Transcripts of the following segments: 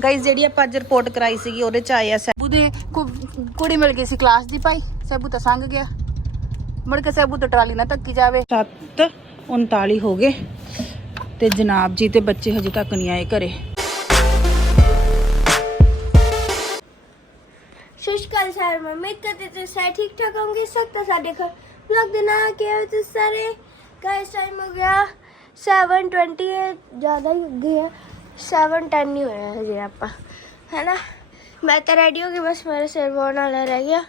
Guys ਜਿਹੜੀ ਆਪਾਂ ਅੱਜ ਰਿਪੋਰਟ ਕਰਾਈ ਸੀਗੀ ਉਹਦੇ ਚ ਆਏ ਆ ਸੈਬੂ ਦੇ ਕੁੜੀ ਮਿਲ ਗਈ ਸੀ ਕਲਾਸ ਦੀ ਭਾਈ। ਸੈਬੂ ਤਾਂ ਸੰਗ ਗਿਆ। ਮੁੜ ਕੇ ਸੈਬੂ ਤਾਂ ਟਰਾਲੀ ਨਾ ਧੱਕੀ ਜਾਵੇ। 7 39 ਹੋ ਗਏ ਤੇ ਜਨਾਬ ਜੀ ਤੇ ਬੱਚੇ ਹਜੇ ਤੱਕ ਨਹੀਂ ਆਏ ਘਰੇ। ਸ਼ੁਸ਼ਕਲ ਸਰ ਮੈਂ ਮੈਂ ਕਹਤੇ ਤੇ ਸਾਰੇ ਠੀਕ ਠਾਕ ਹੋਣਗੇ ਸਕਤਾ ਸਾਡੇ ਘਰ ਵਲੌਗ ਦੇ ਨਾ ਕੇ ਤੇ ਸਾਰੇ। ਗਾਇਸ ਟਾਈਮ ਹੋ ਗਿਆ 7:20 ਜ਼ਿਆਦਾ ਹੀ ਗਿਆ 7:10 ਹੀ ਹੋਇਆ ਹਜੇ ਆਪਾਂ, ਹੈਨਾ? ਮੈਂ ਤਾਂ ਰੈਡੀ ਹੋ ਗਈ, ਬਸ ਮੇਰਾ ਸਿਰ ਵਾਉਣ ਵਾਲਾ ਰਹਿ ਗਿਆ।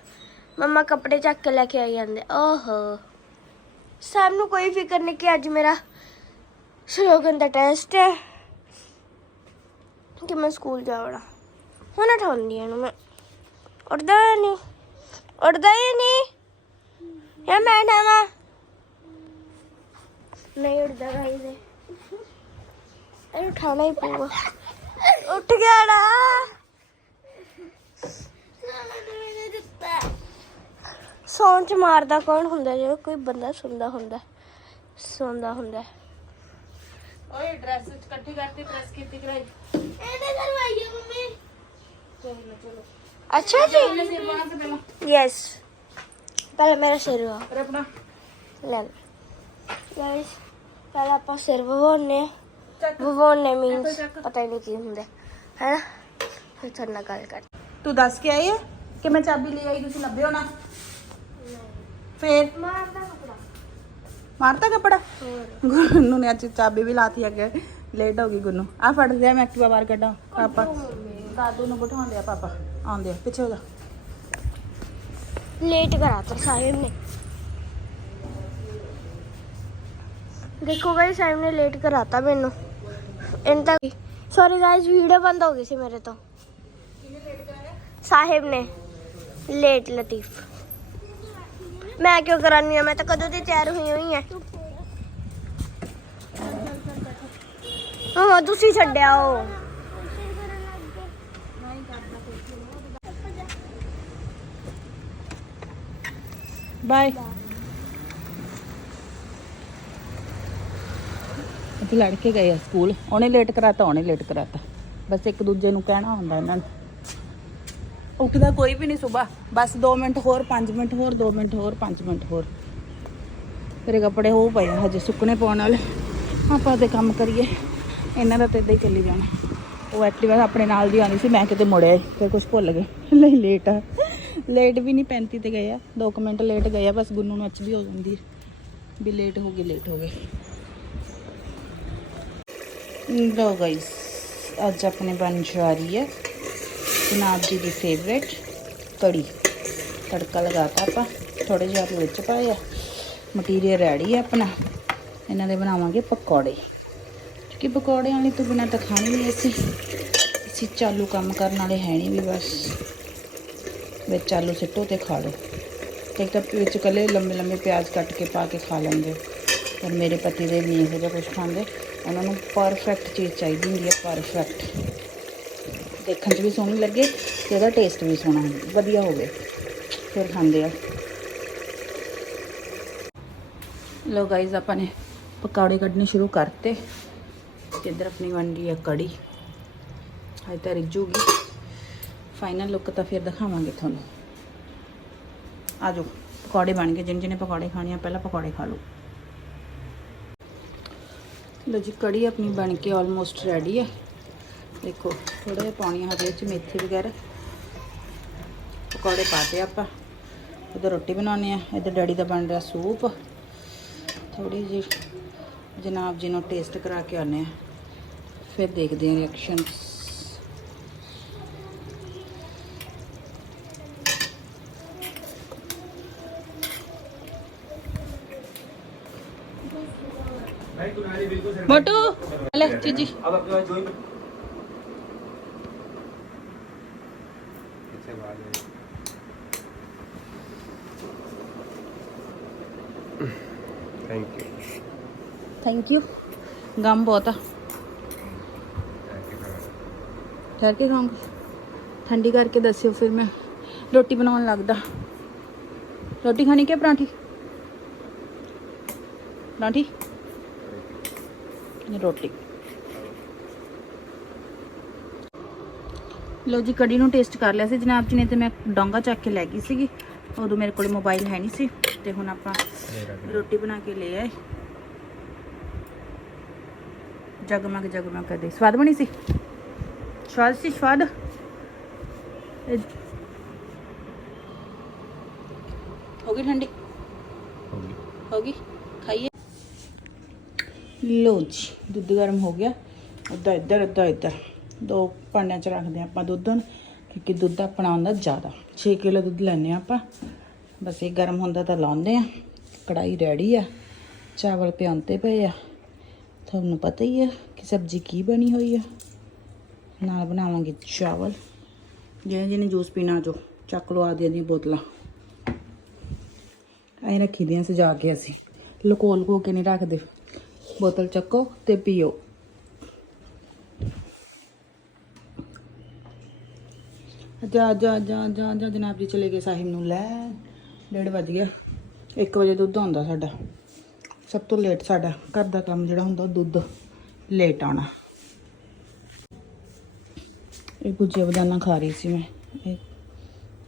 ਮੰਮਾ ਕੱਪੜੇ ਚੱਕ ਕੇ ਲੈ ਕੇ ਆਈ ਜਾਂਦੇ। ਓਹੋ। ਸਭ ਨੂੰ ਕੋਈ ਫਿਕਰ ਨਹੀਂ ਕਿ ਅੱਜ ਮੇਰਾ ਸਲੋਗਨ ਦਾ ਟੈਸਟ ਹੈ, ਕਿ ਮੈਂ ਸਕੂਲ ਜਾਵਣਾ ਹੁਣ ਉਠਾਉਂਦੀ ਹਾਂ ਇਹਨੂੰ ਮੈਂ। ਉੱਠਦਾ ਨਹੀਂ? ਉੱਠਦਾ ਹੀ ਨਹੀਂ? ਯਾ ਮੈਂ ਨਾਵਾ ਨਹੀਂ ਉੱਠਦਾ ਭਾਈ ਦੇ ਇਹ ਉਠਾਣਾ ਹੀ ਪਊਗਾ। ਉੱਠ ਗਿਆ ਨਾ। ਸੌਣ ਚ ਮਾਰਦਾ ਕੌਣ ਹੁੰਦਾ ਜੇ ਕੋਈ ਬੰਦਾ ਸੁਣਦਾ ਹੁੰਦਾ ਸੌਂਦਾ ਹੁੰਦਾ ਓਏ ਡਰੈਸ ਇਕੱਠੀ ਕਰਤੀ ਪ੍ਰੈਸ ਕੀਤੀ ਕਰਾਈ। ਇਹਨੇ ਕਰਵਾਈ ਮੰਮੀ। ਅੱਛਾ ਜੀ। ਯੈਸ ਪਹਿਲਾਂ ਮੇਰਾ ਸਿਰ ਵਾ ਆਪਣਾ। ਲੈ ਗਾਇਸ ਪਹਿਲਾਂ ਆਪਾਂ ਸਿਰ ਵਵਾਉਣੇ ਵਵਾਉਣੇ ਮੀਨਸ ਪਤਾ ਹੀ ਨਹੀਂ ਕੀ ਹੁੰਦਾ ਹੈ ਨਾ ਫਿਰ ਤੁਹਾਡੇ ਨਾਲ ਗੱਲ ਕਰ ਤੂੰ ਦੱਸ ਕੇ ਆਈ ਹੈ ਕਿ ਮੈਂ ਚਾਬੀ ਲੈ ਆਈ ਤੁਸੀਂ ਲੱਭਿਓ ਨਾ ਫੇਰ ਮਾਰਦਾ ਕਪੜਾ ਮਾਰਤਾ ਕੱਪੜਾ ਗੁੰਨੂ ਨੇ ਅੱਜ ਚਾਬੀ ਵੀ ਲਾਤੀ ਅੱਗੇ ਲੇਟ ਹੋ ਗਈ ਗੁੰਨੂ ਆ ਫੜ ਲਿਆ ਮੈਂ ਐਕਟਿਵਾ ਬਾਹਰ ਕੱਢਾਂ ਪਾਪਾ ਦਾਦੂ ਨੂੰ ਬਿਠਾਉਂਦੇ ਆ ਪਾਪਾ ਆਉਂਦੇ ਆ ਪਿੱਛੇ ਹੋ ਜਾ ਲੇਟ ਕਰਾਤਾ ਸਾਹਿਬ ਨੇ ਦੇਖੋ ਗਾਇਸ ਸਾਹਿਬ ਨੇ ਲੇਟ ਕਰਾਤਾ ਮੈਨੂੰ ਇਹਨਾਂ ਤੱਕ ਸੌਰੀ ਗਾਇਸ ਵੀਡੀਓ ਬੰਦ ਹੋ ਗਈ ਸੀ ਮੇਰੇ ਤੋਂ ਸਾਹਿਬ ਨੇ ਲੇਟ ਲਤੀਫ ਮੈਂ ਕਿਉਂ ਕਰਾਨੀ ਆ ਮੈਂ ਤਾਂ ਕਦੋਂ ਦੀ ਤਿਆਰ ਹੋਈ ਹੋਈ ਐ ਹਾਂ ਤੁਸੀਂ ਛੱਡਿਆ ਉਹ ਬਾਏ ਲੜ ਕੇ ਗਏ ਆ ਸਕੂਲ। ਉਹਨੇ ਲੇਟ ਕਰਾਤਾ, ਉਹਨੇ ਲੇਟ ਕਰਾਤਾ। ਬਸ ਇੱਕ ਦੂਜੇ ਨੂੰ ਕਹਿਣਾ ਹੁੰਦਾ ਇਹਨਾਂ ਨੂੰ। ਉੱਠਦਾ ਕੋਈ ਵੀ ਨਹੀਂ ਸਵੇਰ ਬਸ 2 ਮਿੰਟ ਹੋਰ 5 ਮਿੰਟ ਹੋਰ 2 ਮਿੰਟ ਹੋਰ 5 ਮਿੰਟ ਹੋਰ। ਤੇਰੇ ਕੱਪੜੇ ਹੋ ਪਏ ਹਜੇ ਸੁੱਕਣੇ ਪਾਉਣ ਵਾਲੇ। ਆਪਾਂ ਤੇ ਕੰਮ ਕਰੀਏ। ਇਹਨਾਂ ਦਾ ਤੇ ਇਦਾਂ ਹੀ ਚੱਲੀ ਜਾਣਾ। ਉਹ ਐਕਟਿਵਾ ਆਪਣੇ ਨਾਲ ਦੀ ਆਣੀ ਸੀ, ਮੈਂ ਕਿਤੇ ਮੁੜਿਆ ਫਿਰ ਕੁਝ ਭੁੱਲ ਗਏ। ਨਹੀਂ ਲੇਟ ਆ। ਲੇਟ ਵੀ ਨਹੀਂ 35 ਤੇ ਗਏ ਆ। 2 ਮਿੰਟ ਲੇਟ ਗਏ ਆ, ਬਸ ਗੁੰਨੂ ਨੂੰ ਅੱਛ ਵੀ ਹੋ ਜਾਂਦੀ ਹੈ। ਵੀ ਲੇਟ ਹੋ ਗਏ ਲੇਟ ਹੋ ਗਏ ਲੋ ਗਾਇਸ ਅੱਜ ਆਪਣੇ ਬਣ ਜਾ ਰਹੀ ਹੈ ਜਨਾਬ ਜੀ ਦੀ ਫੇਵਰੇਟ ਕੜੀ। ਤੜਕਾ ਲਗਾਤਾ ਆਪਾਂ ਥੋੜੇ ਜਿਹਾ ਆਲੂ ਵਿੱਚ ਪਾਏ ਆ। ਮਟੀਰੀਅਲ ਰੈਡੀ ਹੈ ਆਪਣਾ। ਇਹਨਾਂ ਦੇ ਬਣਾਵਾਂਗੇ ਪਕੌੜੇ। ਕਿ ਪਕੌੜਿਆਂ ਵਾਲੀ ਤੋਂ ਬਿਨਾਂ ਤਾਂ ਖਾਣੀ ਨਹੀਂ ਅਸੀਂ। ਅਸੀਂ ਚਾਲੂ ਕੰਮ ਕਰਨ ਵਾਲੇ ਹੈ ਨਹੀਂ ਵੀ ਬਸ। ਵਿੱਚ ਆਲੂ ਸਿੱਟੋ ਤੇ ਖਾ ਲਓ। ਤੇ ਇੱਕ ਤਾਂ ਵਿੱਚ ਕੱਲੇ ਲੰਬੇ ਲੰਬੇ ਪਿਆਜ਼ ਕੱਟ ਕੇ ਪਾ ਕੇ ਖਾ ਲੈਂਦੇ। ਪਰ ਮੇਰੇ ਪਤੀ ਦੇ ਨਹੀਂ ਇਹੋ ਜਿਹਾ ਕੁਝ ਖਾਂਦੇ। ਉਹਨਾਂ ਨੂੰ ਪਰਫੈਕਟ ਚੀਜ਼ ਚਾਹੀਦੀ ਹੁੰਦੀ ਹੈ ਪਰਫੈਕਟ ਦੇਖਣ 'ਚ ਵੀ ਸੋਹਣੀ ਲੱਗੇ ਤੇ ਉਹਦਾ ਟੇਸਟ ਵੀ ਸੋਹਣਾ ਹੋਵੇ, ਵਧੀਆ ਹੋਵੇ, ਫਿਰ ਖਾਂਦੇ ਆ। ਲੋ ਗਾਈਜ਼ ਆਪਾਂ ਨੇ ਪਕੌੜੇ ਕੱਢਣੇ ਸ਼ੁਰੂ ਕਰਤੇ। ਤੇ ਇੱਧਰ ਆਪਣੀ ਵੰਡੀ ਆ ਕੜੀ। ਹਾਈ ਤਾਂ ਰਿੱਜੂਗੀ ਫਾਈਨਲ ਲੁੱਕ ਤਾਂ ਫਿਰ ਦਿਖਾਵਾਂਗੇ ਤੁਹਾਨੂੰ। ਆ ਜਾਓ, ਪਕੌੜੇ ਬਣ ਗਏ। ਜਿਨ ਜਿਹਨੇ ਪਕੌੜੇ ਖਾਣੇ ਆ, ਪਹਿਲਾਂ ਪਕੌੜੇ ਖਾ ਲਓ। ਲੋ ਜੀ, ਕੜੀ ਆਪਣੀ ਬਣ ਕੇ ਆਲਮੋਸਟ ਰੈਡੀ ਹੈ। ਦੇਖੋ ਥੋੜਾ ਜਿਹਾ ਪਾਣੀ ਹਰੇ ਵਿੱਚ ਮੇਥੀ ਵਗੈਰਾ। ਪਕੌੜੇ ਪਾਤੇ ਆਪਾਂ। ਉਧਰ ਰੋਟੀ ਬਣਾਉਣੀ ਆ। ਇੱਧਰ ਡੈਡੀ ਦਾ ਬਣ ਰਿਹਾ ਸੂਪ। ਥੋੜੀ ਜਿਹੀ ਜਨਾਬ ਜੀ ਨੂੰ ਟੇਸਟ ਕਰਾ ਕੇ ਆਨੇ ਆ। ਫਿਰ ਦੇਖਦੇ ਆ ਰਿਐਕਸ਼ਨਸ चीजी। थैंक यू थैंक यू गम बहुत ठहर के खाऊँगी। ठंडी करके दस्यो फिर मैं रोटी बना लगता रोटी खानी क्या परांठी? परांठी? ਰੋਟੀ। ਲੋ ਜੀ ਕੜੀ ਨੂੰ ਟੇਸਟ ਕਰ ਲਿਆ ਸੀ ਜਨਾਬ ਜੀ ਨੇ ਤੇ ਮੈਂ ਡੋਂਗਾ ਚੱਕ ਕੇ ਲੈ ਗਈ ਸੀਗੀ। ਉਦੋਂ ਮੇਰੇ ਕੋਲ ਮੋਬਾਈਲ ਹੈ ਨਹੀਂ ਸੀ ਤੇ ਹੁਣ ਆਪਾਂ ਰੋਟੀ ਬਣਾ ਕੇ ਲੈ ਆਏ। ਜਗਮਗ ਜਗਮਗ ਕਰਦੇ। ਸਵਾਦ ਬਣੀ ਸੀ? ਸਵਾਦ ਸੀ ਸਵਾਦ? ਹੋ ਗਈ ਠੰਡੀ? ਹੋ ਗਈ। ਖਾਈਏ ਲੋ ਜੀ, ਦੁੱਧ ਗਰਮ ਹੋ ਗਿਆ। ਅੱਧਾ ਇੱਧਰ ਅੱਧਾ ਇੱਧਰ। ਦੋ ਭਾਂਡਿਆਂ 'ਚ ਰੱਖਦੇ ਹਾਂ ਆਪਾਂ ਦੁੱਧ ਕਿਉਂਕਿ ਦੁੱਧ ਆਪਣਾ ਆਉਂਦਾ ਜ਼ਿਆਦਾ। 6 ਕਿਲੋ ਦੁੱਧ ਲੈਣੇ ਆ ਆਪਾਂ। ਬਸ ਇਹ ਗਰਮ ਹੁੰਦਾ ਤਾਂ ਲਾਉਂਦੇ ਆ ਕੜਾਈ ਰੈਡੀ ਆ। ਚਾਵਲ ਪਿਆਉਂਤੇ ਪਏ ਆ। ਤੁਹਾਨੂੰ ਪਤਾ ਹੀ ਆ ਕਿ ਸਬਜ਼ੀ ਕੀ ਬਣੀ ਹੋਈ ਆ। ਨਾਲ ਬਣਾਵਾਂਗੇ ਚਾਵਲ। ਜਿਹਨੇ ਜਿਹਨੇ ਜੂਸ ਪੀਣਾ ਜੋ, ਚੱਕ ਲਓ ਆਦੀਆਂ ਦੀਆਂ ਬੋਤਲਾਂ। ਐ ਰੱਖੀ ਦੀਆਂ ਸਜਾ ਕੇ ਅਸੀਂ। ਲੁਕੋ ਲੁਕੋ ਕੇ ਨਹੀਂ ਰੱਖਦੇ। ਬੋਤਲ ਚੱਕੋ ਤੇ ਪੀਓ। ਜਾ ਜਾ ਜਾ ਜਾ ਜਾ ਜਨਾਬ ਜੀ ਚਲੇ ਗਏ ਸਾਹਿਬ ਨੂੰ ਲੈ ਡੇਢ ਵੱਜ ਗਿਆ। 1 ਵਜੇ ਦੁੱਧ ਆਉਂਦਾ ਸਾਡਾ। ਸਭ ਤੋਂ ਲੇਟ ਸਾਡਾ। ਘਰ ਦਾ ਕੰਮ ਜਿਹੜਾ ਹੁੰਦਾ ਉਹ ਦੁੱਧ ਲੇਟ ਆਉਣਾ। ਇਹ ਭੁਜੀਆ ਬਦਾਨਾ ਖਾ ਰਹੀ ਸੀ ਮੈਂ। ਇਹ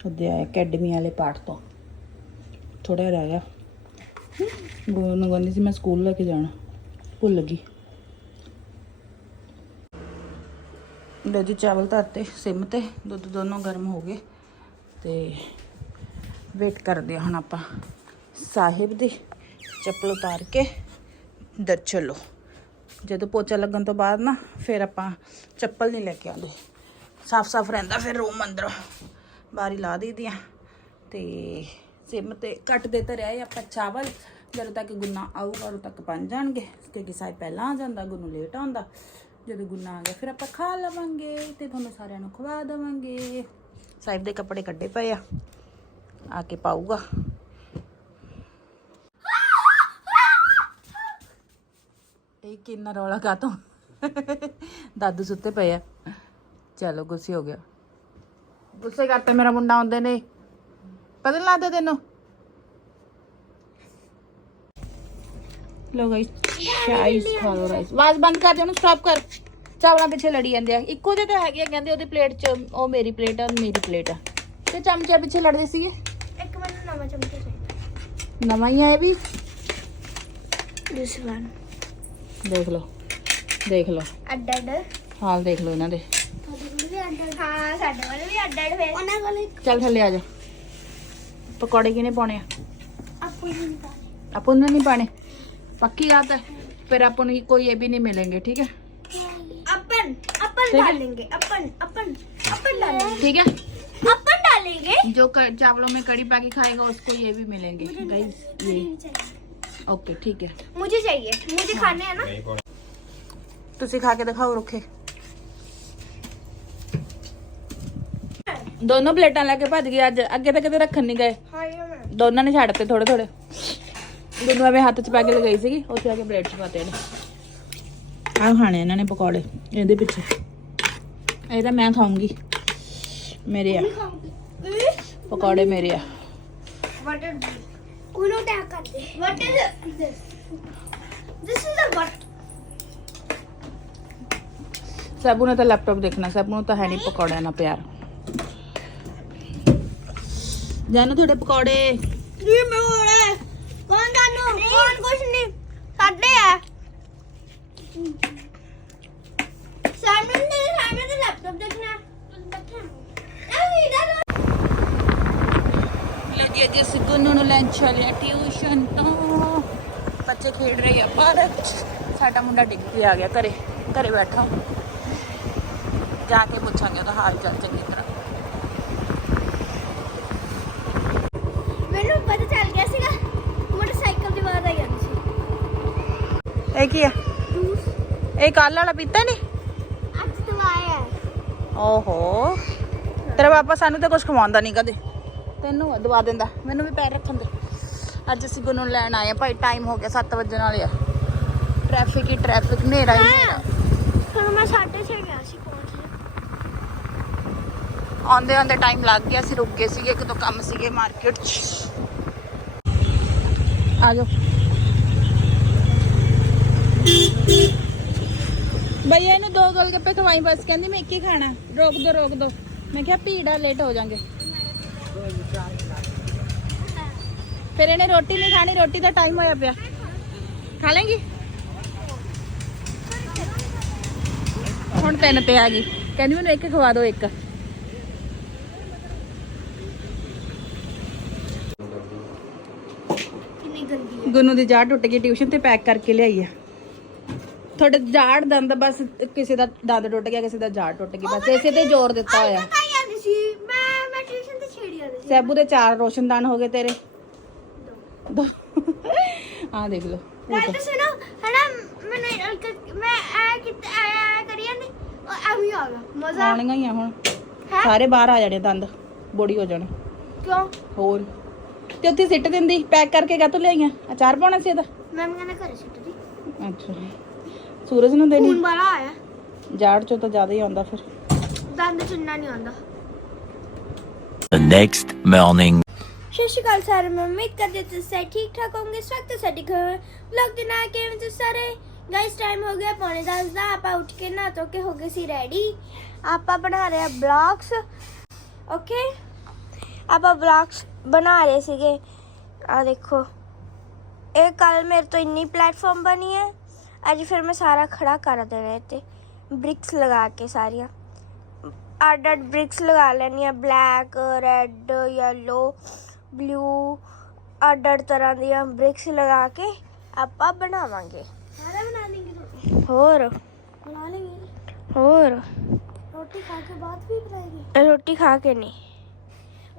ਉਹਦੇ ਅਕੈਡਮੀ ਵਾਲੇ ਪਾਠ ਤੋਂ। ਥੋੜਾ ਰਹਿ ਗਿਆ। ਗੋਨ ਨੂੰ ਸੀ ਮੈਂ ਸਕੂਲ ਲੈ ਕੇ ਜਾਣਾ। ਭੁੱਲ ਗਈ। ਲੋ ਜੀ, ਚਾਵਲ ਧਰਤੇ, ਸਿਮ ਤੇ, ਦੁੱਧ ਦੋਨੋਂ ਗਰਮ ਹੋ ਗਏ। ਤੇ ਵੇਟ ਕਰਦੇ ਹਾਂ ਹੁਣ ਆਪਾਂ। ਸਾਹਿਬ ਦੀ ਚੱਪਲ ਉਤਾਰ ਕੇ ਦਰ ਚਲੋ ਜਦੋਂ ਪੋਚਾ ਲੱਗਣ ਤੋਂ ਬਾਅਦ ਨਾ, ਫਿਰ ਆਪਾਂ ਚੱਪਲ ਨਹੀਂ ਲੈ ਕੇ ਆਉਂਦੇ। ਸਾਫ਼ ਸਾਫ਼ ਰਹਿੰਦਾ, ਫਿਰ ਰੂਮ ਅੰਦਰੋਂ। ਬਾਰੀ ਲਾ ਦਈਦੀ ਆ ਤੇ ਸਿਮ ਤੇ ਕੱਟ ਦੇ ਧਰਿਆ ਹੈ ਆਪਾਂ ਚਾਵਲ। ਜਦੋਂ ਤੱਕ ਗੁੰਨਾ ਆਊਗਾ, ਉਦੋਂ ਤੱਕ ਬਣ ਜਾਣਗੇ। ਕਿਉਂਕਿ ਸਾਹਿਬ ਪਹਿਲਾਂ ਆ ਜਾਂਦਾ, ਗੁੰਨੂ ਲੇਟ ਆਉਂਦਾ। ਜਦੋਂ ਗੁੰਨਾ ਆ ਗਿਆ, ਫਿਰ ਆਪਾਂ ਖਾ ਲਵਾਂਗੇ ਤੇ ਤੁਹਾਨੂੰ ਸਾਰਿਆਂ ਨੂੰ ਖਵਾ ਦੇਵਾਂਗੇ। ਸਾਹਿਬ ਦੇ ਕੱਪੜੇ ਕੱਢੇ ਪਏ ਆ। ਆ ਕੇ ਪਾਊਗਾ। ਇਹ ਕਿੰਨਾ ਰੌਲਾ ਕਾਤੋਂ ਦਾਦੂ ਸੁੱਤੇ ਪਏ ਆ। ਚਲੋ, ਗੁੱਸੇ ਹੋ ਗਿਆ। ਗੁੱਸੇ ਕਰਤੇ ਮੇਰਾ ਮੁੰਡਾ ਆਉਂਦੇ ਨੇ। ਪਤਾ ਨੀ ਲੱਗਦਾ ਤੈਨੂੰ? ਲੋ ਗਾਇਸ ਸ਼ਾਈਸ ਖਾ ਲੋ ਰਾਈਸ ਆਵਾਜ਼ ਬੰਦ ਕਰ ਦੇ ਉਹਨੂੰ ਸਟਾਪ ਕਰ। ਚਾਵਲਾਂ ਪਿੱਛੇ ਲੜੀ ਜਾਂਦੇ ਆ। ਇੱਕੋ ਜਿਹੇ ਤਾਂ ਹੈਗੇ ਆ ਕਹਿੰਦੇ ਉਹਦੀ ਪਲੇਟ 'ਚ ਉਹ ਮੇਰੀ ਪਲੇਟ ਆ ਮੇਰੀ ਪਲੇਟ ਆ। ਤੇ ਚਮਚੇ ਪਿੱਛੇ ਲੜਦੇ ਸੀਗੇ? ਇੱਕ ਮੈਨੂੰ ਨਵਾਂ ਚਮਚਾ ਚਾਹੀਦਾ। ਨਵਾਂ ਹੀ ਆਇਆ ਵੀ? ਦਿਸ ਵਨ ਦੇਖ ਲਓ ਦੇਖ ਲਓ। ਅੱਡ ਅੱਡ ਹਾਲ ਦੇਖ ਲਓ ਇਹਨਾਂ ਦੇ। ਤੁਹਾਡੇ ਕੋਲ ਵੀ ਅੱਡ ਅੱਡ ਹਾਂ ਸਾਡੇ ਕੋਲ ਵੀ ਅੱਡ ਅੱਡ ਫੇਰ। ਉਹਨਾਂ ਕੋਲ ਇੱਕ ਚੱਲ ਥੱਲੇ ਆ ਜਾ। ਪਕੌੜੇ ਕਿਨੇ ਪਾਉਣੇ ਆ? ਆਪੋ ਹੀ ਹੁੰਦਾ ਆਪਾਂ ਨੂੰ ਨਹੀਂ ਪਾਣੇ ਪੱਕੀ ਬਾਤ है फिर अपन को ये भी नहीं मिलेंगे ठीक है अपन अपन ठीक है? डालेंगे अपन अपन अपन डालेंगे ठीक है अपन डालेंगे जो कर, चावलों में कड़ी पाके खाएगा उसको ये भी मिलेंगे गाइस ये ओके ठीक है मुझे चाहिए मुझे खाने हैं ना ਤੁਸੀਂ ਖਾ ਕੇ ਦਿਖਾਓ ਰੁੱਖੇ ਦੋਨੋਂ ਪਲੇਟਾਂ ਲੈ ਕੇ ਭੱਜ ਗਏ ਅੱਜ ਅੱਗੇ ਤਾਂ ਕਿਤੇ ਰੱਖਣ ਨਹੀਂ ਗਏ हाँ ये मैं ਦੋਨਾਂ ਨੇ ਛੱਡਤੇ ਥੋੜੇ ਥੋੜੇ ਦੋਨੋਂ ਐਵੇਂ ਹੱਥ 'ਚ ਪਾ ਕੇ ਲਗਾਈ ਸੀਗੀ ਉੱਥੇ ਆ ਕੇ ਬ੍ਰੈਡ 'ਚ ਪਾਤੇ ਨੇ। ਆ ਖਾਣੇ ਇਹਨਾਂ ਨੇ ਪਕੌੜੇ ਇਹਦੇ ਪਿੱਛੇ। ਇਹ ਤਾਂ ਮੈਂ ਖਾਉਂਗੀ ਮੇਰੇ ਆ। ਪਕੌੜੇ ਮੇਰੇ ਆ। ਵਾਟਰ ਕੋਲੋਂ ਤਾਂ ਲੈਪਟਾਪ ਦੇਖਣਾ ਸਭ ਨੂੰ ਤਾਂ ਹੈ ਨਹੀਂ ਪਕੌੜਿਆਂ ਨਾਲ ਪਿਆਰ। ਜਾਨੂ ਤੁਹਾਡੇ ਪਕੌੜੇ। ਇਹ ਮੇਰੇ ਕੌਣ ਤੁਹਾਨੂੰ ਕੌਣ ਕੁਛ ਨਹੀਂ? ਸਾਡੇ ਆ। ਨੂੰ ਲੰਚ ਟਿਊਸ਼ਨ ਬੱਚੇ ਖੇਡ ਰਹੇ ਆ ਪਾਰਕ ਸਾਡਾ ਮੁੰਡਾ ਡਿੱਗ ਕੇ ਆ ਗਿਆ ਘਰੇ ਘਰੇ ਬੈਠਾ। ਜਾ ਕੇ ਪੁੱਛਾਂਗੇ ਉਹਦਾ ਹਾਲ ਚਾਲ ਚੰਗੀ ਤਰ੍ਹਾਂ। ਇਹ ਕੀ ਆ? ਇਹ ਕੱਲ ਵਾਲਾ ਪੀਤਾ ਨਹੀਂ ਅੱਜ ਤੋਂ ਆਇਆ ਹੈ। ਓਹੋ। ਤੇਰਾ ਪਾਪਾ ਸਾਨੂੰ ਤਾਂ ਕੁਝ ਖਵਾਉਂਦਾ ਨਹੀਂ ਕਦੇ। ਤੈਨੂੰ ਦਵਾ ਦਿੰਦਾ। ਮੈਨੂੰ ਵੀ ਪੈਰ ਰੱਖਣ ਦੇ। ਅੱਜ ਅਸੀਂ ਗੁੰਨੂ ਲੈਣ ਆਏ ਆ ਭਾਈ ਟਾਈਮ ਹੋ ਗਿਆ 7 ਵਜੇ ਵਾਲੇ ਆ। ਟ੍ਰੈਫਿਕ ਹੀ ਟ੍ਰੈਫਿਕ ਹਨੇਰਾ ਹੀ ਹਨੇਰਾ। ਫਿਰ ਮੈਂ 6:30 ਗਿਆ ਸੀ ਪਹੁੰਚ ਆਉਂਦੇ ਆਉਂਦੇ ਟਾਈਮ ਲੱਗ ਗਿਆ ਸੀ ਰੁਕ ਗਏ ਸੀਗੇ ਦੋ ਕੰਮ ਸੀਗੇ ਮਾਰਕੀਟ 'ਚ। ਆ ਜਾਓ। ਭਈਆ ਇਹਨੂੰ ਦੋ ਗੋਲਗੱਪੇ ਖਵਾਈ ਬਸ ਕਹਿੰਦੀ ਮੈਂ ਇੱਕ ਹੀ ਖਾਣਾ। ਰੋਕ ਦੋ ਰੋਕ ਦੋ। ਮੈਂ ਕਿਹਾ ਭੀੜਾ ਲੇਟ ਹੋ ਜਾਾਂਗੇ। ਫਿਰ ਇਹਨੇ ਰੋਟੀ ਨਹੀਂ ਖਾਣੀ ਰੋਟੀ ਦਾ ਟਾਈਮ ਹੋਇਆ ਪਿਆ। ਖਾ ਲੇਂਗੀ? ਹੁਣ ਤਿੰਨ ਤੇ ਆ ਗਈ। ਕਹਿੰਦੀ ਮੈਨੂੰ ਇੱਕ ਖਵਾ ਦਿਓ ਇੱਕ। ਗੁੰਨੂ ਦੀ ਜਾੜ ਟੁੱਟ ਗਈ ਟਿਊਸ਼ਨ ਤੇ ਪੈਕ ਕਰਕੇ ਲਿਆਈ ਆ। ਤੁਹਾਡੇ ਜਾੜ ਦੰਦ ਬਸ ਕਿਸੇ ਦਾ ਦੰਦ ਟੁੱਟ ਗਿਆ ਕਿਸੇ ਦਾ ਜਾੜ ਟੁੱਟ ਗਈ ਬਸ ਇਸੇ ਤੇ ਜ਼ੋਰ ਦਿੱਤਾ ਹੋਇਆ। ਖਾਈ ਜਾਂਦੀ ਸੀ। ਮੈਂ ਮੈਂ ਟਿਊਸ਼ਨ ਤੇ ਛੇੜੀ ਜਾਂਦੀ ਸੀ। ਸੈਬੂ ਦੇ ਚਾਰ ਰੋਸ਼ਨਦਾਨ ਹੋ ਗਏ ਤੇਰੇ। ਦੋ। ਆ ਦੇਖ ਲਓ। ਗੱਲ ਤਾਂ ਸੁਣੋ ਮੈਨੇ ਇੱਕ- ਮੈਂ ਐ ਕਿਤੇ ਐ ਕਰੀ ਜਾਂਦੀ ਉਹ ਐਵੇਂ ਆ ਗਿਆ। ਮਜ਼ਾ ਆਉਣੀਆਂ ਹੀ ਆ ਹੁਣ। ਸਾਰੇ ਬਾਹਰ ਆ ਜਾਣੇ ਦੰਦ ਬੋੜੀ ਹੋ ਜਾਣੇ। ਕਿਉਂ? ਹੋਰ। ਤੇ ਉੱਥੇ ਸਿੱਟ ਦਿੰਦੀ ਪੈਕ ਕਰਕੇ ਗਾ ਤੂੰ ਲਿਆਈਆਂ ਅਚਾਰ ਪਾਉਣਾ ਸੀ ਇਹਦਾ? ਮੈਂ ਕਹਿੰਦਾ ਘਰੇ ਸਿੱਟ ਦੀ। ਅੱਛਾ। ਸੂਰਜ ਨੂੰ ਦੇਣੀ? ਖੂਨ ਵਾਲਾ ਆਇਆ। ਜਾੜ ਚੋਂ ਤਾਂ ਜ਼ਿਆਦਾ ਹੀ ਆਉਂਦਾ ਫਿਰ। ਦੰਦ ਚੁੰਨਾ ਨਹੀਂ ਆਉਂਦਾ। The next morning. ਸਤਿ ਸ਼੍ਰੀ ਅਕਾਲ ਸਾਰੇ ਮੈਂ ਉਮੀਦ ਕਰਦੀ ਤੁਸੀਂ ਸਾਰੇ ਠੀਕ ਠਾਕ ਹੋਵੋਗੇ। ਸਵਾਗਤ ਹੈ ਸਾਡੇ ਘਰ ਵਲੌਗ ਦੇ ਨਾਲ ਕਿਵੇਂ ਤੁਸੀਂ ਸਾਰੇ? ਗਾਇਸ ਟਾਈਮ ਹੋ ਗਿਆ ਪੌਣੇ 10 ਦਾ। ਆਪਾਂ ਉੱਠ ਕੇ ਨਹਾ ਧੋ ਕੇ ਹੋ ਗਏ ਸੀ ਰੈਡੀ ਆਪਾਂ ਬਣਾ ਰਹੇ ਆ ਬਲੌਗਸ ਓਕੇ ਆਪਾਂ ਬਲੌਗਸ ਬਣਾ ਰਹੇ ਸੀਗੇ। ਆ ਦੇਖੋ। ਇਹ ਕੱਲ ਮੇਰੇ ਤੋਂ ਇੰਨੀ ਪਲੇਟਫਾਰਮ ਬਣੀ ਹੈ। ਅੱਜ ਫਿਰ ਮੈਂ ਸਾਰਾ ਖੜਾ ਕਰ ਦੇਣਾ ਤੇ ਬ੍ਰਿਕਸ ਲਗਾ ਕੇ ਸਾਰੀਆਂ। ਅੱਡ ਅੱਡ ਬ੍ਰਿਕਸ ਲਗਾ ਲੈਣੀ ਆ ਬਲੈਕ ਰੈੱਡ ਯੈਲੋ ਬਲੂ ਅੱਡ ਅੱਡ ਤਰ੍ਹਾਂ ਦੀਆਂ ਬ੍ਰਿਕਸ ਲਗਾ ਕੇ ਆਪਾਂ ਬਣਾਵਾਂਗੇ। ਸਾਰਾ ਬਣਾ ਲੇਂਗੇ ਹੋਰ? ਬਣਾ ਲੇਂਗੇ। ਹੋਰ? ਰੋਟੀ ਖਾ ਕੇ ਬਾਅਦ ਵੀ ਬਣਾਏਗੀ? ਰੋਟੀ ਖਾ ਕੇ ਨਹੀਂ।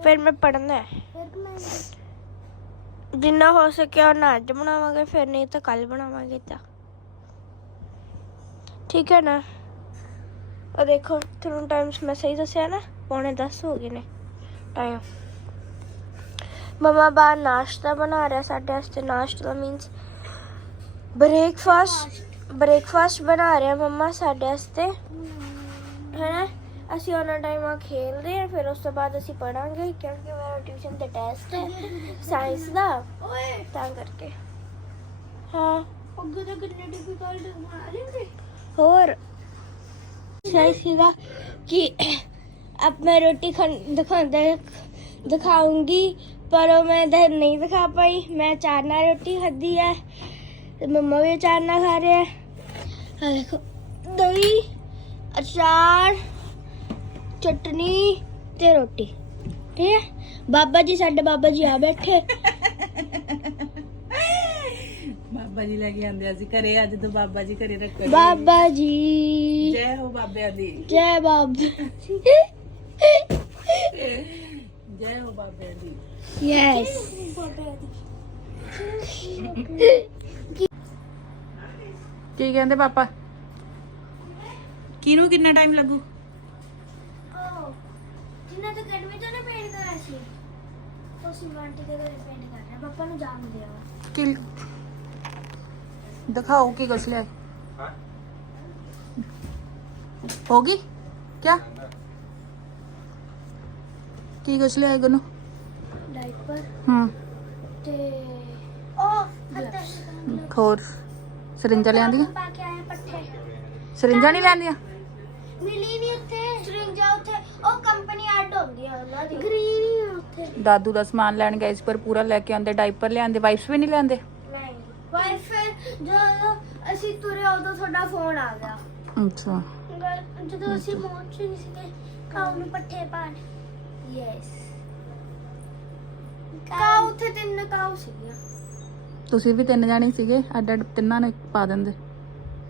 ਫਿਰ ਮੈਂ ਪੜਨਾ ਹੈ। ਫਿਰ ਬਣਾਏਂਗੇ। ਜਿੰਨਾ ਹੋ ਸਕੇ ਉਹਨਾਂ ਅੱਜ ਬਣਾਵਾਂਗੇ। ਫਿਰ ਨਹੀਂ ਤਾਂ ਕੱਲ ਬਣਾਵਾਂਗੇ ਤਾਂ। ਠੀਕ ਹੈ ਨਾ? ਉਹ ਦੇਖੋ ਤੁਹਾਨੂੰ ਟਾਈਮਸ ਮੈਂ ਸਹੀ ਦੱਸਿਆ ਨਾ ਪੌਣੇ 10 ਹੋ ਗਏ ਨੇ। ਟਾਈਮ ਮਮਾ ਬਾਹਰ ਨਾਸ਼ਤਾ ਬਣਾ ਰਿਹਾ ਸਾਡੇ ਵਾਸਤੇ ਨਾਸ਼ਤਾ ਮੀਨਸ ਬ੍ਰੇਕਫਾਸਟ ਬ੍ਰੇਕਫਾਸਟ ਬਣਾ ਰਿਹਾ ਮਮਾ ਸਾਡੇ ਵਾਸਤੇ। ਹੈ ਅਸੀਂ ਉਹਨਾਂ ਟਾਈਮ ਆ ਖੇਲਦੇ ਆ ਫਿਰ ਉਸ ਤੋਂ ਬਾਅਦ ਅਸੀਂ ਪੜਾਂਗੇ ਕਿਉਂਕਿ ਮੇਰਾ ਟਿਊਸ਼ਨ ਤੇ ਟੈਸਟ ਹੈ ਸਾਇੰਸ ਦਾ। ਤਾਂ ਕਰਕੇ। ਹਾਂ। ਅੱਗੇ ਤਾਂ ਕਿੰਨੇ ਡਿਫਿਕਲਟ ਬਣਾ ਲੈਂਦੇ। और कि अब मैं रोटी दिखा दिखाऊँगी, पर मैं इधर नहीं दिखा पाई। मैं चारना रोटी खादी है, मम्मा भी चारना खा रहे हैं। देखो, दही, अचार, चटनी, ते रोटी, ठीक है? बाबा जी, साढ़े बाबा जी आ बैठे। ਬਾਬਾ ਜੀ ਜੀ ਲੈ ਕੇ ਆਂਦੇ ਅਸੀਂ ਘਰੇ ਅੱਜ ਤੋਂ ਬਾਬਾ ਜੀ ਘਰੇ ਰੱਖੋ ਬਾਬਾ ਜੀ। ਜੈ ਹੋ ਬਾਬਿਆਂ ਦੀ। ਜੈ ਬਾਬਾ ਜੈ। ਹੋ ਬਾਬਿਆਂ ਦੀ। ਯੈਸ ਕੀ ਕਹਿੰਦੇ ਪਾਪਾ? ਕਿਹਨੂੰ ਕਿੰਨਾ ਟਾਈਮ ਲੱਗੂ? ਜਿੰਨਾ ਤਾਂ ਅਕੈਡਮੀ ਤੋਂ ਨਾ ਪੇਂਟ ਕਰਾਇਆ ਸੀ ਉਹ ਸਿਮੰਟੀ ਦੇ ਘਰੇ ਪੇਂਟ ਕਰ ਰਿਹਾ ਪਾਪਾ ਨੂੰ ਜਾਣ ਦਿਆ ਕਿ ਦਿਖਾਓ ਕੀ ਕੁਛ ਲਿਆ ਹੋ ਗਈ? ਕਿਆ? ਕੀ ਕੁਛ ਲਿਆ ਗੁਨੂੰ? ਡਾਈਪਰ ਹੂੰ। ਤੇ ਉਹ ਹੋਰ ਸਰਿੰਜਾਂ ਲਿਆਂਦੀਆਂ? ਪਾ ਕੇ ਆਏ ਪੱਠੇ। ਸਰਿੰਜਾਂ ਨਹੀਂ ਲਿਆਂਦੀਆਂ? ਮਿਲੀ ਨਹੀਂ ਉੱਥੇ। ਸਰਿੰਜਾ ਉੱਥੇ ਉਹ ਕੰਪਨੀ ਐਡ ਹੁੰਦੀ ਆ ਉਹਨਾਂ ਦੀ। ਗ੍ਰੀਨ ਹੀ ਆ ਉੱਥੇ। ਦਾਦੂ ਦਾ ਸਮਾਨ ਲੈਣ ਗਏ ਇਸ ਪਰ ਪੂਰਾ ਲੈ ਕੇ ਆਂਦੇ ਡਾਈਪਰ ਲਿਆਂਦੇ ਵਾਈਪਸ ਵੀ ਨਹੀਂ ਲਿਆਂਦੇ? ਨਹੀਂ ਵਾਈ ਫਿਰ ਜਦੋਂ ਅਸੀਂ ਤੁਰੇ ਉਦੋਂ ਤੁਹਾਡਾ ਫੋਨ ਆ ਗਿਆ। ਅੱਛਾ। ਗੱਲ- ਜਦੋਂ ਅਸੀਂ ਪਹੁੰਚ ਗਏ ਸੀਗੇ ਕਾਉ ਨੂੰ ਪੱਠੇ ਪਾਣ ਯੈਸ ਕਾਉ ਉੱਥੇ ਤਿੰਨ ਕਾਉ ਸੀਗੀਆਂ। ਤੁਸੀਂ ਵੀ ਤਿੰਨ ਜਾਣੇ ਸੀਗੇ? ਅੱਡ ਅੱਡ ਤਿੰਨਾਂ ਨੇ ਪਾ ਦਿੰਦੇ।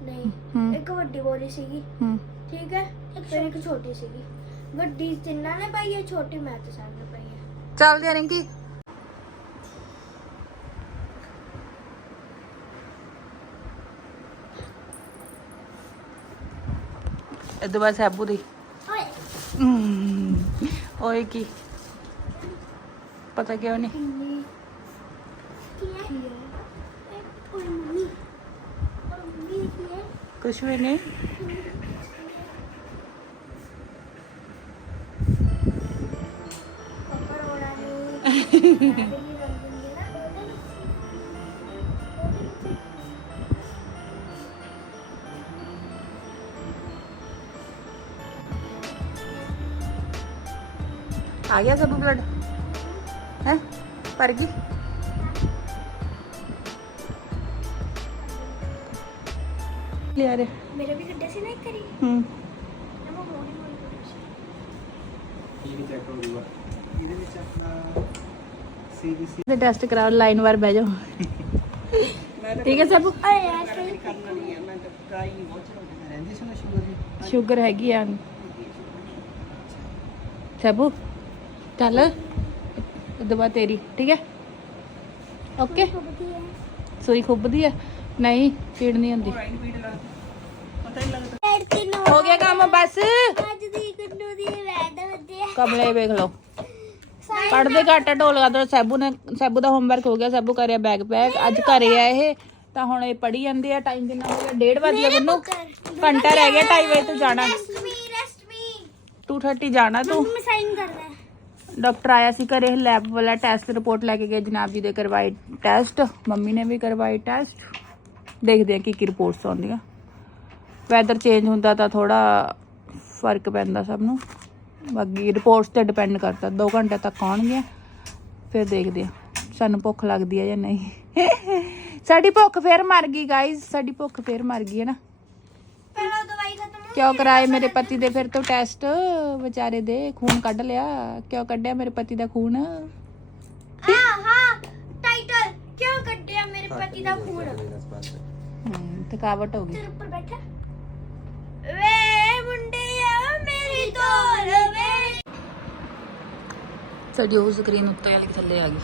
ਨਹੀਂ ਹੂੰ। ਇੱਕ ਵੱਡੀ ਬੋਰੀ ਸੀਗੀ। ਹੂੰ। ਠੀਕ ਹੈ? ਫਿਰ ਇੱਕ ਛੋਟੀ ਸੀਗੀ। ਵੱਡੀ ਤਿੰਨਾਂ ਨੇ ਪਾਈ ਹੈ ਛੋਟੀ ਮੈਂ ਤੇ ਨੇ ਪਾਈ ਹੈ। ਚੱਲਦੇ ਆ ਰਿੰਕੀ। ਇਦੋਂ ਬਾਅਦ ਸੈਬੂ ਦੀ। ਓਏ। ਕੀ? ਪਤਾ ਕਿਉਂ ਨਹੀਂ? ਕੁਛ ਵੀ ਨਹੀਂ। ਆ ਗਿਆ ਸਭ ਬਲੱਡ ਹੈ? ਪਰ ਗਈ? ਲਿਆ ਰੇ ਮੇਰੇ ਵੀ ਗੱਡੇ ਸੀ ਨਾ ਇੱਕ ਵਾਰੀ। ਹੂੰ। ਮੈਂ ਮੋੜੀ ਮੋੜੀ ਕਰੀ ਸੀ ਇਹ ਵੀ ਚੈੱਕ ਹੋਊਗਾ ਇਹਦੇ ਵਿੱਚ ਆਪਣਾ ਸੀਬੀਸੀ ਤੇ ਟੈਸਟ ਕਰਾਓ ਲਾਈਨ ਵਾਰ ਬਹਿ ਜਾਓ। ਠੀਕ ਹੈ ਸਭ? ਅਰੇ ਯਾਰ ਸਹੀ ਕਰਨਾ ਨਹੀਂ ਹੈ। ਮੈਂ ਤਾਂ ਟਰਾਈ ਨਹੀਂ ਬਹੁਤ ਰਹਿੰਦੀ ਸੀ ਨਾ ਸ਼ੂਗਰ ਜੀ ਸ਼ੂਗਰ ਹੈਗੀ ਆ। ਸਭੂ? ਚੱਲ ਦਵਾ ਤੇਰੀ ਠੀਕ ਹੈ? ਓਕੇ ਸੋਈ ਖੁੱਬਦੀ ਆ ਨਹੀਂ ਪੀੜ ਨਹੀਂ ਹੁੰਦੀ। ਹੋ ਗਿਆ ਕੰਮ ਬਸ? ਕਮਲੇ ਵੇਖ ਲਓ। ਕੱਢਦੇ ਘਾਟਾ ਢੋਲ ਗਾ ਸੈਬੂ ਨੇ ਸੈਬੂ ਦਾ ਹੋਮਵਰਕ ਹੋ ਗਿਆ ਸੈਬੂ ਕਰਿਆ ਬੈਗ ਪੈਕ ਅੱਜ ਘਰੇ ਆ ਇਹ ਤਾਂ ਹੁਣ ਇਹ ਪੜੀ ਜਾਂਦੇ ਆ ਟਾਈਮ ਕਿੰਨਾ ਹੋ ਗਿਆ? 1:30 ਵਜੇ ਮੈਨੂੰ। ਘੰਟਾ ਰਹਿ ਗਿਆ 2:30 ਵਜੇ ਤੂੰ ਜਾਣਾ। ਰੈਸਟ ਮੀ ਰੈਸਟ ਮੀ 2:30 ਜਾਣਾ ਤੂੰ। ਮੈਂ ਸਾਈਨ ਕਰਨਾ ਹੈ। ਡਾਕਟਰ ਆਇਆ ਸੀ ਘਰੇ ਲੈਬ ਵਾਲਾ ਟੈਸਟ ਰਿਪੋਰਟ ਲੈ ਕੇ ਗਏ, ਜਨਾਬ ਜੀ ਦੇ ਕਰਵਾਈ ਟੈਸਟ ਮੰਮੀ ਨੇ ਵੀ ਕਰਵਾਈ ਟੈਸਟ ਦੇਖਦੇ ਆ ਕੀ ਕੀ ਰਿਪੋਰਟਸ ਆਉਂਦੀਆਂ। ਵੈਦਰ ਚੇਂਜ ਹੁੰਦਾ ਤਾਂ ਥੋੜਾ ਫ਼ਰਕ ਪੈਂਦਾ ਸਭ ਨੂੰ। ਬਾਕੀ ਰਿਪੋਰਟਸ ਤੇ ਡਿਪੈਂਡ ਕਰਦਾ 2 ਘੰਟੇ ਤੱਕ ਆਉਣਗੇ ਫਿਰ ਦੇਖਦੇ ਆ ਸਾਨੂੰ ਭੁੱਖ ਲੱਗਦੀ ਹੈ ਜਾਂ ਨਹੀਂ। ਸਾਡੀ ਭੁੱਖ ਫੇਰ ਮਰ ਗਈ ਗਾਇਜ਼ ਸਾਡੀ ਭੁੱਖ ਫੇਰ ਮਰ ਗਈ ਹੈ ਨਾ। ਪਹਿਲਾਂ ਕਿਉਂ ਕਰਾਏ ਮੇਰੇ ਪਤੀ ਦੇ? ਫਿਰ ਤੋਂ ਟੈਸਟ ਵਿਚਾਰੇ ਦੇ ਖੂਨ ਕੱਢ ਲਿਆ। ਕਿਉਂ ਕੱਢਿਆ ਮੇਰੇ ਪਤੀ ਦਾ ਖੂਨ? ਹਾਂ ਹਾਂ ਟਾਈਟਲ ਕਿਉਂ ਕੱਢਿਆ ਮੇਰੇ ਪਤੀ ਦਾ ਖੂਨ? ਹਮ, ਥਕਾਵਟ ਹੋ ਗਈ। ਤੇਰੇ ਉੱਪਰ ਬੈਠਾ। ਵੇ ਮੁੰਡਿਆ ਮੇਰੀ ਤੋਰ ਵੇ। ਸਾਡੀ ਉਹ ਸਕਰੀਨ ਉੱਤੇ ਵਾਲੀ ਥੱਲੇ ਆ ਗਈ।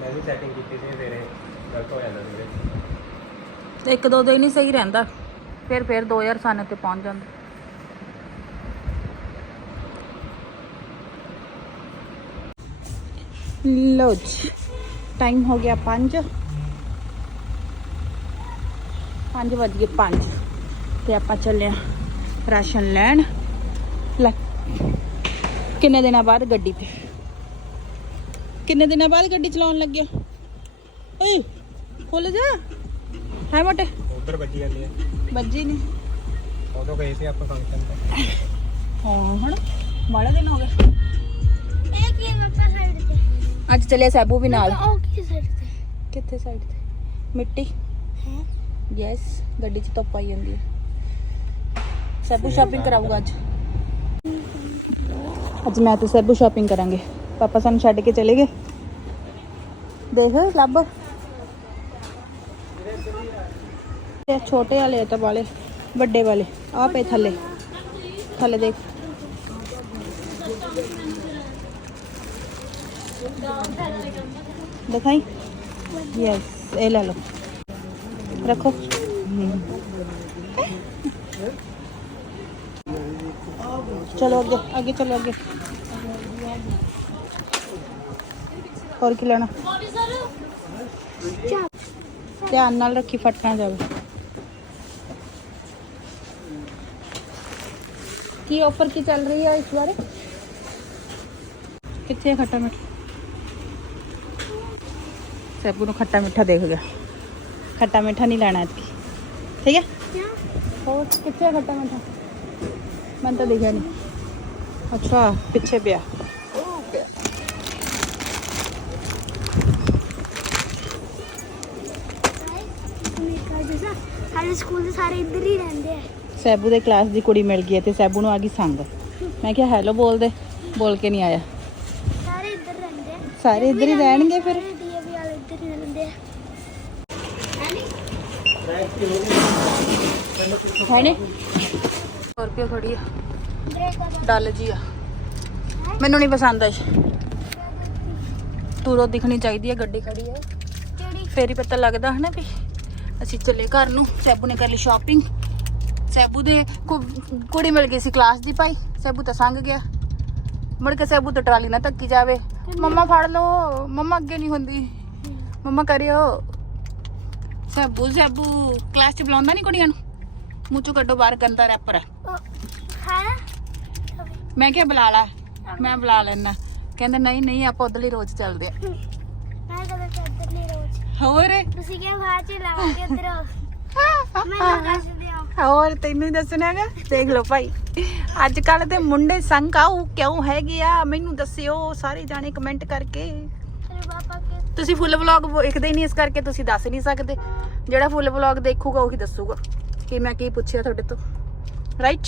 ਮੈਂ ਵੀ ਸੈਟਿੰਗ ਕੀਤੀ ਸੀ ਮੇਰੇ ਗਲਤ ਹੋ ਜਾਂਦਾ ਸੀ। ਤੇ ਇੱਕ ਦੋ ਦਿਨ ਹੀ ਸਹੀ ਰਹਿੰਦਾ। ਫਿਰ ਫਿਰ 2000 ਸਾਨੇ ਤੇ ਪਹੁੰਚ ਜਾਂਦਾ। ਲਓ ਜੀ ਟਾਈਮ ਹੋ ਗਿਆ 5 5 ਵੱਜ ਗਏ 5 ਤੇ ਆਪਾਂ ਚੱਲੇ ਰਾਸ਼ਨ ਲੈਣ। ਲੈ, ਕਿੰਨੇ ਦਿਨਾਂ ਬਾਅਦ ਗੱਡੀ ਤੇ? ਕਿੰਨੇ ਦਿਨਾਂ ਬਾਅਦ ਗੱਡੀ ਚਲਾਉਣ ਲੱਗਿਆ? ਓਏ, ਖੋਲ ਜਾ। ਹੈ ਮੋਟੇ? ਉਧਰ ਵੱਜੀ ਜਾਂਦੀ ਹੈ। ਵੱਜੀ ਨਹੀਂ। ਉਦੋਂ ਗਏ ਸੀ ਆਪਾਂ ਫੰਕਸ਼ਨ ਤੇ। ਹਾਂ ਹੁਣ ਬਾਲਾ ਦਿਨ ਹੋ ਗਏ ਇਹ ਕੀ ਮੱਪਾ ਸਾਈਡ ਤੇ? ਅੱਜ ਚੱਲਿਆ ਸਾਬੂ ਵੀ ਨਾਲ। ਉਹ ਕੀ ਸਾਈਡ ਤੇ? ਕਿੱਥੇ ਸਾਈਡ ਤੇ? ਮਿੱਟੀ। ਹੈ? ਯੈਸ ਗੱਡੀ 'ਚ ਧੁੱਪ ਆਈ ਜਾਂਦੀ ਹੈ। ਸੈਬੂ ਸ਼ਾਪਿੰਗ ਕਰਾਊਗਾ ਅੱਜ। ਅੱਜ ਮੈਂ ਤੇ ਸੈਬੂ ਸ਼ਾਪਿੰਗ ਕਰਾਂਗੇ। ਪਾਪਾ ਸਾਨੂੰ ਛੱਡ ਕੇ ਚਲੇ ਗਏ। ਦੇਖ ਲੱਭ। ਇਹ ਛੋਟੇ ਵਾਲੇ ਤਾਂ ਵਾਲੇ, ਵੱਡੇ ਵਾਲੇ। ਆ ਪਏ ਥੱਲੇ। ਥੱਲੇ ਦੇਖ। ਦਿਖਾਈ? ਯੈਸ ਇਹ ਲੈ ਲਓ। ਰੱਖੋ। ਚਲੋ ਅੱਗੇ ਅੱਗੇ ਚਲੋ ਅੱਗੇ। ਹੋਰ ਕੀ ਲੈਣਾ? ਧਿਆਨ ਨਾਲ ਰੱਖੀ ਫਟ ਨਾ ਜਾਵੇ। ਕੀ ਆਫਰ ਕੀ ਚੱਲ ਰਹੀ ਹੈ ਇਸ ਬਾਰੇ? ਕਿੱਥੇ ਖੱਟਾ ਮਿੱਠਾ? ਸੈਬੂ ਨੂੰ ਖੱਟਾ ਮਿੱਠਾ ਦੇਖ ਗਿਆ। ਖੱਟਾ ਮਿੱਠਾ ਨਹੀਂ ਲੈਣਾ ਇਤਕੀ ਠੀਕ ਹੈ? ਹੋਰ ਕਿੱਥੇ ਖੱਟਾ ਮਿੱਠਾ? ਮੈਨੂੰ ਤਾਂ ਦੇਖਿਆ ਨਹੀਂ। ਅੱਛਾ, ਪਿੱਛੇ ਪਿਆ। ਸਾਡੇ ਸਕੂਲ ਦੇ ਸਾਰੇ ਇੱਧਰ ਹੀ ਰਹਿੰਦੇ ਆ। ਸੈਬੂ ਦੇ ਕਲਾਸ ਦੀ ਕੁੜੀ ਮਿਲ ਗਈ ਹੈ ਤੇ ਸੈਬੂ ਨੂੰ ਆ ਗਈ ਸੰਗ। ਮੈਂ ਕਿਹਾ ਹੈਲੋ ਬੋਲਦੇ ਬੋਲ ਕੇ ਨਹੀਂ ਆਇਆ। ਸਾਰੇ ਇੱਧਰ ਰਹਿੰਦੇ ਆ। ਸਾਰੇ ਇੱਧਰ ਹੀ ਰਹਿਣਗੇ ਫਿਰ? ਡੀਏਵੀ ਵਾਲੇ ਇੱਧਰ ਹੀ ਰਹਿੰਦੇ ਆ। ਖੜੀ ਡਲ ਜੀ ਆ। ਮੈਨੂੰ ਨਹੀਂ ਪਸੰਦ ਆਈ। ਦੂਰੋਂ ਦਿਖਣੀ ਚਾਹੀਦੀ ਹੈ ਗੱਡੀ ਖੜੀ ਹੈ ਕਿਹੜੀ? ਫੇਰ ਹੀ ਪਤਾ ਲੱਗਦਾ ਹੈ ਨਾ ਵੀ ਅਸੀਂ ਚੱਲੇ ਘਰ ਨੂੰ। ਸੈਬੂ ਨੇ ਕਰ ਲਈ ਸ਼ਾਪਿੰਗ ਸੈਬੂ ਦੇ ਕੁ- ਕੁੜੀ ਮਿਲ ਗਈ ਸੀ ਕਲਾਸ ਦੀ ਭਾਈ ਸੈਬੂ ਤਾਂ ਸੰਗ ਗਿਆ। ਮੁੜ ਕੇ ਸੈਬੂ ਤੋਂ ਟਰਾਲੀ ਨਾ ਧੱਕੀ ਜਾਵੇ। ਮੰਮਾ ਫੜ ਲਓ ਮੰਮਾ ਅੱਗੇ ਨਹੀਂ ਹੁੰਦੀ। ਮੰਮਾ ਕਰਿਓ। ਸੈਬੂ ਸੈਬੂ ਕਲਾਸ 'ਚ ਬੁਲਾਉਂਦਾ ਨਹੀਂ ਕੁੜੀਆਂ ਨੂੰ? ਮੂੰਹ ਚੋਂ ਕੱਢੋ ਬਾਹਰ ਗੰਦਾ ਰੈਪਰ ਹੈ? ਖਾਣਾ ਮੈਂ ਕਿਹਾ ਬੁਲਾ ਲਾ ਮੈਂ ਬੁਲਾ ਲੈਣਾ ਕਹਿੰਦੇ ਨਹੀਂ ਨਹੀਂ ਆਪਾਂ ਉਧਰਲੀ ਰੋਜ਼ ਚੱਲਦੇ ਆ। ਮੈਂ ਕਦੇ ਇੱਧਰ ਨਹੀਂ ਰੋਜ਼। ਹੋਰ? ਤੁਸੀਂ ਕਿਹਾ ਬਾਅਦ ਚ ਲਾਵਾਂਗੇ ਉਧਰ। ਮੈਨੂੰ ਦੱਸ ਦਿਓ ਹੋਰ ਤੈਨੂੰ ਹੀ ਦੱਸਣਾ ਹੈਗਾ? ਦੇਖ ਲਓ ਭਾਈ। ਅੱਜ ਕੱਲ ਦੇ ਮੁੰਡੇ ਸੰਕਾਉ ਕਿਉਂ ਹੈਗੇ ਆ? ਮੈਨੂੰ ਦੱਸਿਓ ਸਾਰੇ ਜਾਣੇ ਕਮੈਂਟ ਕਰਕੇ। ਤੁਸੀਂ ਫੁੱਲ ਵਲੌਗ ਵੇਖਦੇ ਹੀ ਨਹੀਂ ਇਸ ਕਰਕੇ ਤੁਸੀਂ ਦੱਸ ਨਹੀਂ ਸਕਦੇ। ਜਿਹੜਾ ਫੁੱਲ ਵਲੌਗ ਦੇਖੂਗਾ ਉਹੀ ਦੱਸੂਗਾ। ਕਿ ਮੈਂ ਕੀ ਪੁੱਛਿਆ ਤੁਹਾਡੇ ਤੋਂ? ਰਾਈਟ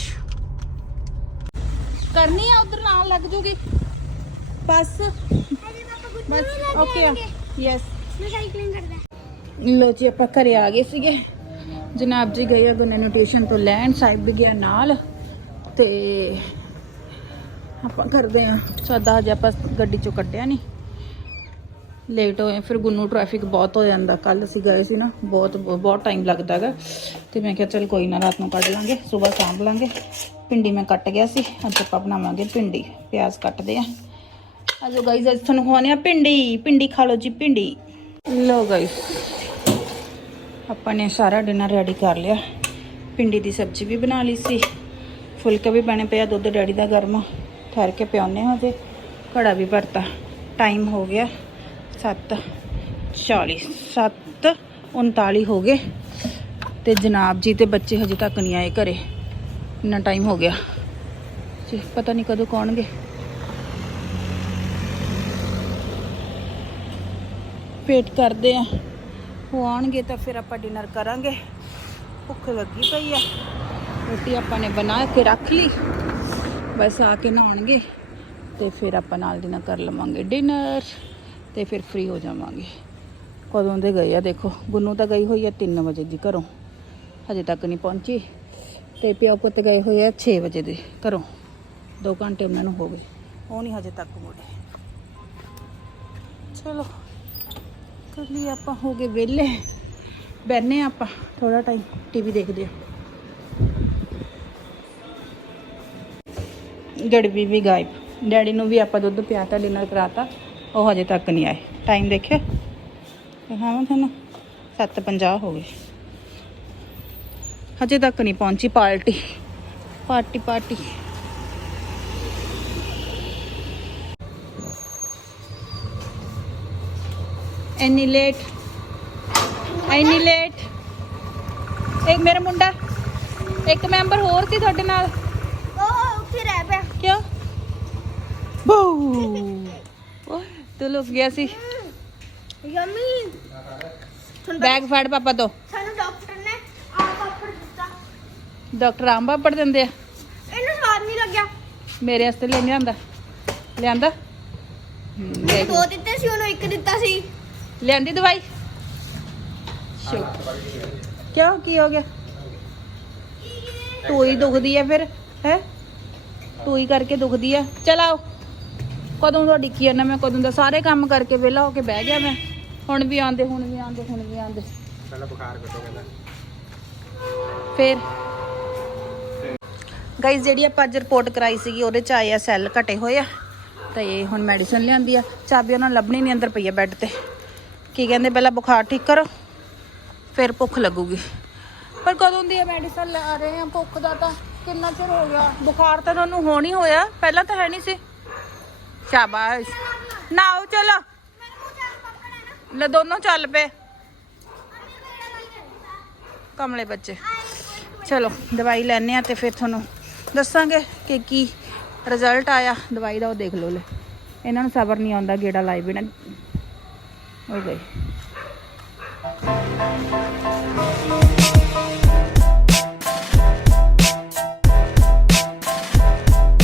ਕਰਨੀ ਆ ਉਧਰ ਨਾਲ ਲੱਗ ਜੂਗੀ। ਬਸ। ਬਸ ਓਕੇ ਯੈਸ ਮੈਂ ਸਾਈਕਲਿੰਗ ਕਰਦਾ। ਲੋ ਜੀ ਆਪਾਂ ਘਰੇ ਆ ਗਏ ਸੀਗੇ। ਜਨਾਬ ਜੀ ਗਏ ਆ ਗੁਨੇ ਨੂੰ ਟਿਊਸ਼ਨ ਤੋਂ ਲੈਣ, ਸਾਹਿਬ ਵੀ ਗਿਆ ਨਾਲ ਤੇ ਆਪਾਂ ਕਰਦੇ ਆ। ਸਦਾ ਹਜੇ ਆਪਾਂ ਗੱਡੀ ਚੋਂ ਕੱਢਿਆ ਨਹੀਂ ਲੇਟ ਹੋਏ, ਫਿਰ ਗੁੰਨੂ ਟ੍ਰੈਫਿਕ ਬਹੁਤ ਹੋ ਜਾਂਦਾ। ਕੱਲ ਅਸੀਂ ਗਏ ਸੀ ਨਾ, ਬਹੁਤ ਬਹੁਤ ਟਾਈਮ ਲੱਗਦਾ ਹੈਗਾ। ਤੇ ਮੈਂ ਕਿਹਾ ਚਲ ਕੋਈ ਨਾ, ਰਾਤ ਨੂੰ ਕੱਢ ਲਾਂਗੇ, ਸਵੇਰ ਸਾਂਭ ਲਾਂਗੇ। ਪਿੰਡੀ ਮੈਂ ਕੱਟ ਗਿਆ ਸੀ, ਅੱਜ ਆਪਾਂ ਬਣਾਵਾਂਗੇ ਪਿੰਡੀ ਪਿਆਜ਼ ਕੱਟਦੇ ਆ। ਆਜੋ ਗਾਈਜ਼ ਅੱਜ ਤੁਹਾਨੂੰ ਖਵਾਉਣੇ ਆ ਪਿੰਡੀ ਪਿੰਡੀ ਖਾ ਲਓ ਜੀ ਪਿੰਡੀ ਲੋ ਗਾਈਜ਼ ਆਪਾਂ ਨੇ ਸਾਰਾ ਡਿਨਰ ਰੈਡੀ ਕਰ ਲਿਆ। ਪਿੰਡੀ ਦੀ ਸਬਜ਼ੀ ਵੀ ਬਣਾ ਲਈ ਸੀ। ਫੁਲਕਾ ਵੀ ਬਣੇ ਪਿਆ ਦੁੱਧ ਡੈਡੀ ਦਾ ਗਰਮ ਠਹਿਰ ਕੇ ਪਿਆਉਨੇ ਹਾਂ ਤੇ ਘੜਾ ਵੀ ਭਰਤਾ। ਟਾਈਮ ਹੋ ਗਿਆ 7:40 7:39 ਹੋ ਗਏ। ਤੇ ਜਨਾਬ ਜੀ ਤੇ ਬੱਚੇ ਹਜੇ ਤੱਕ ਨਹੀਂ ਆਏ ਘਰੇ। ਇੰਨਾ ਟਾਈਮ ਹੋ ਗਿਆ। ਜੀ, ਪਤਾ ਨਹੀਂ ਕਦੋਂ ਕੌਣਗੇ। ਵੇਟ ਕਰਦੇ ਆ ਉਹ ਆਉਣਗੇ ਤਾਂ ਫਿਰ ਆਪਾਂ ਡਿਨਰ ਕਰਾਂਗੇ। ਭੁੱਖ ਲੱਗੀ ਪਈ ਆ। ਰੋਟੀ ਆਪਾਂ ਨੇ ਬਣਾ ਕੇ ਰੱਖ ਲਈ। ਬਸ ਆ ਕੇ ਨਹਾਉਣਗੇ ਤੇ ਫਿਰ ਆਪਾਂ ਨਾਲ ਦੀ ਨਾਲ ਕਰ ਲਵਾਂਗੇ ਡਿਨਰ ਤੇ ਫਿਰ ਫ੍ਰੀ ਹੋ ਜਾਵਾਂਗੇ। ਕਦੋਂ ਦੇ ਗਏ ਆ ਦੇਖੋ, ਗੁੰਨੂ ਤਾਂ ਗਈ ਹੋਈ ਆ 3 ਵਜੇ ਦੀ ਘਰੋਂ। ਹਜੇ ਤੱਕ ਨਹੀਂ ਪਹੁੰਚੀ। ਤੇ ਪਿਓ ਪੁੱਤ ਗਏ ਹੋਏ ਆ 6 ਵਜੇ ਦੇ ਘਰੋਂ। 2 ਘੰਟੇ ਉਹਨਾਂ ਨੂੰ ਹੋ ਗਏ। ਉਹ ਨਹੀਂ ਹਜੇ ਤੱਕ ਮੁੜੇ। ਚਲੋ। ਕਰ ਲਈ ਆਪਾਂ ਹੋ ਗਏ ਵਿਹਲੇ। ਬੈਠਨੇ ਆਪਾਂ ਥੋੜਾ ਟਾਈਮ ਟੀਵੀ ਦੇਖਦੇ ਆ। ਗੜਬੀ ਵੀ ਗਾਇਬ। ਡੈਡੀ ਨੂੰ ਵੀ ਆਪਾਂ ਦੁੱਧ ਪਿਆਤਾ ਡਿਨਰ ਕਰਾਤਾ। ਉਹ ਹਜੇ ਤੱਕ ਨਹੀਂ ਆਏ। ਟਾਈਮ ਦੇਖਿਆ? ਹਾਂ ਤੁਹਾਨੂੰ? 7:50 ਹੋ ਗਏ। ਹਜੇ ਤੱਕ ਨਹੀਂ ਪਹੁੰਚੀ ਪਾਰਟੀ। Party party. ਇੰਨੀ ਲੇਟ ਇੰਨੀ ਲੇਟ ਇੱਕ ਮੇਰਾ ਮੁੰਡਾ ਇੱਕ ਮੈਂਬਰ ਹੋਰ ਸੀ ਤੁਹਾਡੇ ਨਾਲ। ਉਹ ਉੱਥੇ ਰਹਿ ਪਿਆ। ਕਿਉਂ? ਬੂ ਤੂੰ ਲੁਕ ਗਿਆ ਸੀ। ਯਮੀ ਬੈਗ ਫੜ ਪਾਪਾ ਤੋਂ ਸਾਨੂੰ ਡਾਕਟਰ ਨੇ ਆ ਪਾਪੜ ਦਿੱਤਾ। ਡਾਕਟਰ ਆਮ ਪਾਪੜ ਦਿੰਦੇ ਆ। ਇਹਨੂੰ ਸਵਾਦ ਨਹੀਂ ਲੱਗਿਆ। ਮੇਰੇ ਵਾਸਤੇ ਲੈ ਲਿਆਂਦਾ ਲਿਆਂਦਾ। ਦੋ ਦਿੱਤੇ ਸੀ ਉਹਨੂੰ ਇੱਕ ਦਿੱਤਾ ਸੀ। ਲਿਆਂਦੀ ਦਵਾਈ? ਸ਼ੁ। ਕਿਉਂ? ਕੀ ਹੋ ਗਿਆ? ਟੂਈ ਦੁਖਦੀ ਆ ਫਿਰ ਹੈ? ਟੂਈ ਕਰਕੇ ਦੁਖਦੀ ਆ। ਚਲ ਆਓ। ਕਦੋਂ ਦਾ ਡਿੱਕੀ ਜਾਂਦਾ ਮੈਂ ਕਦੋਂ ਦਾ ਸਾਰੇ ਕੰਮ ਕਰਕੇ ਵਿਹਲਾ ਹੋ ਕੇ ਬਹਿ ਗਿਆ ਮੈਂ। ਹੁਣ ਵੀ ਆਂਦੇ ਹੁਣ ਵੀ ਆਂਦੇ ਹੁਣ ਵੀ ਆਂਦੇ ਪਹਿਲਾਂ ਬੁਖਾਰ ਕੱਟੋ ਕਹਿੰਦਾ ਫਿਰ? ਗਾਈਜ਼ ਜਿਹੜੀ ਆਪਾਂ ਅੱਜ ਰਿਪੋਰਟ ਕਰਾਈ ਸੀਗੀ ਉਹਦੇ ਚ ਆਏ ਆ ਸੈੱਲ ਘਟੇ ਹੋਏ ਆ। ਤੇ ਹੁਣ ਮੈਡੀਸਨ ਲਿਆਂਦੀ ਆ। ਚਾਬੀ ਉਹਨਾਂ ਲੱਭਣੀ ਨਹੀਂ ਅੰਦਰ ਪਈ ਆ ਬੈੱਡ ਤੇ। ਕੀ ਕਹਿੰਦੇ ਪਹਿਲਾਂ ਬੁਖਾਰ ਠੀਕ ਕਰੋ, ਫਿਰ ਭੁੱਖ ਲੱਗੂਗੀ। ਪਰ ਕਦੋਂ ਦੀ ਮੈਡੀਸਨ ਲੈ ਰਹੇ ਆ ਭੁੱਖ ਦਾ ਤਾਂ ਕਿੰਨਾ ਚਿਰ ਹੋ ਗਿਆ। ਬੁਖਾਰ ਤਾਂ ਤੁਹਾਨੂੰ ਹੋਣ ਹੀ ਹੋਇਆ, ਪਹਿਲਾਂ ਤਾਂ ਹੈ ਨਹੀਂ ਸੀ। ਸ਼ਾਬਾਸ਼। ਨਾਓ ਚਲੋ। ਲੈ ਦੋਨੋਂ ਚੱਲ ਪਏ। ਕਮਲੇ ਬੱਚੇ। ਚਲੋ, ਦਵਾਈ ਲੈਣੇ ਆ ਤੇ ਫਿਰ ਤੁਹਾਨੂੰ ਦੱਸਾਂਗੇ ਕਿ ਕੀ ਰਿਜ਼ਲਟ ਆਇਆ। ਦਵਾਈ ਦਾ ਉਹ ਦੇਖ ਲਓ ਲੈ। ਇਹਨਾਂ ਨੂੰ ਸਬਰ ਨਹੀਂ ਆਉਂਦਾ ਗੇੜਾ ਲਾਈ ਬਿਨਾ। ਹੋ ਗਏ